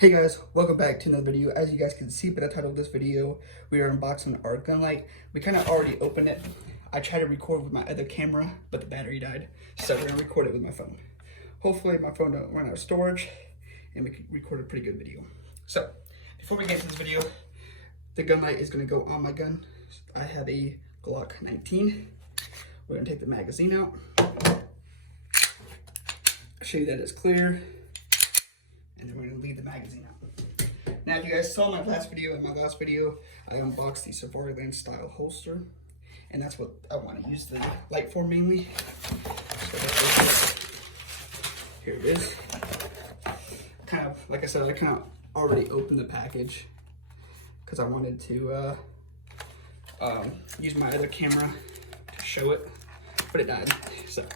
Hey guys, welcome back to another video. As you guys can see by the title of this video, we are unboxing our gun light. We kind of already opened it. I tried to record with my other camera, but the battery died. So we're gonna record it with my phone. Hopefully my phone don't run out of storage and we can record a pretty good video. So before we get into this video, the gun light is gonna go on my gun. I have a Glock 19. We're gonna take the magazine out. Show you that it's clear. And then we're gonna leave the magazine out. Now, if you guys saw my last video, I unboxed the Firearms style holster, and that's what I want to use the light for mainly. So here it is. Kind of, like I said, I kind of already opened the package because I wanted to use my other camera to show it, but it died. So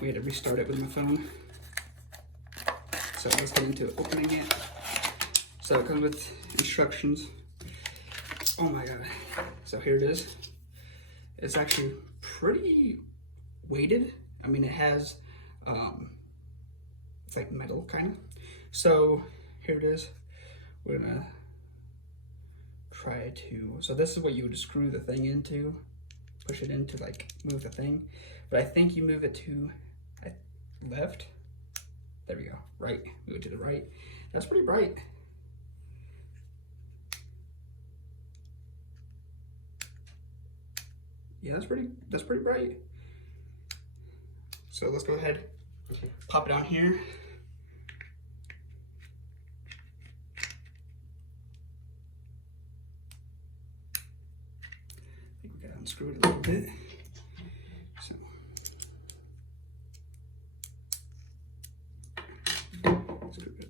we had to restart it with my phone. So let's get into opening it. So it comes with instructions. Oh my god. So here it is. It's actually pretty weighted. I mean, it has, it's like metal kind of. So here it is. We're gonna try to, so this is what you would screw the thing into, push it into, like move the thing. But I think you move it to left. There we go, right, move it to the right. That's pretty bright. Yeah, that's pretty bright. So let's go ahead, pop it on here. I think we gotta unscrew it a little bit. So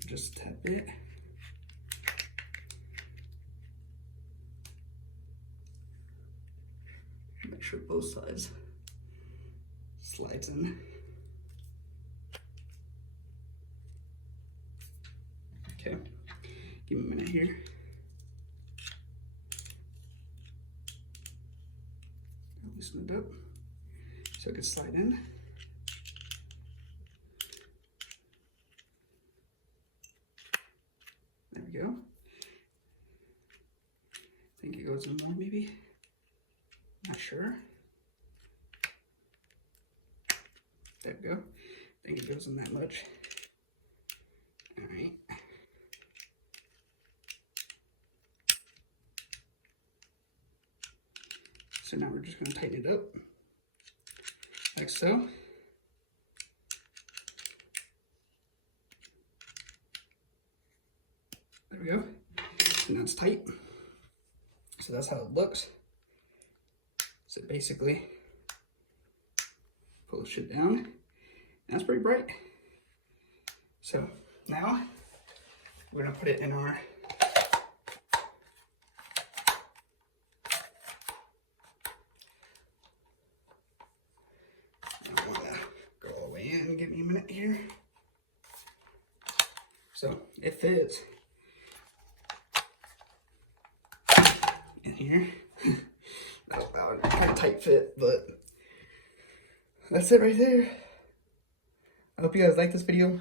just tap it. Make sure both sides slides in. Okay, give me a minute here. Loosen it up so it can slide in. There we go. I think it goes in more maybe. Not sure. There we go. I think it goes in that much. Alright. So now we're just going to tighten it up. Like so. There we go. And now it's tight. So that's how it looks. So basically, pull the shit down. And that's pretty bright. So now we're gonna put it in our I don't wanna go all the way in. Give me a minute here. So it fits in here. Kind of tight fit, but that's it right there. I hope you guys like this video.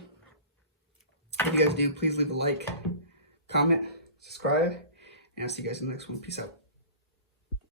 If you guys do, please leave a like, comment, subscribe, and I'll see you guys in the next one. Peace out.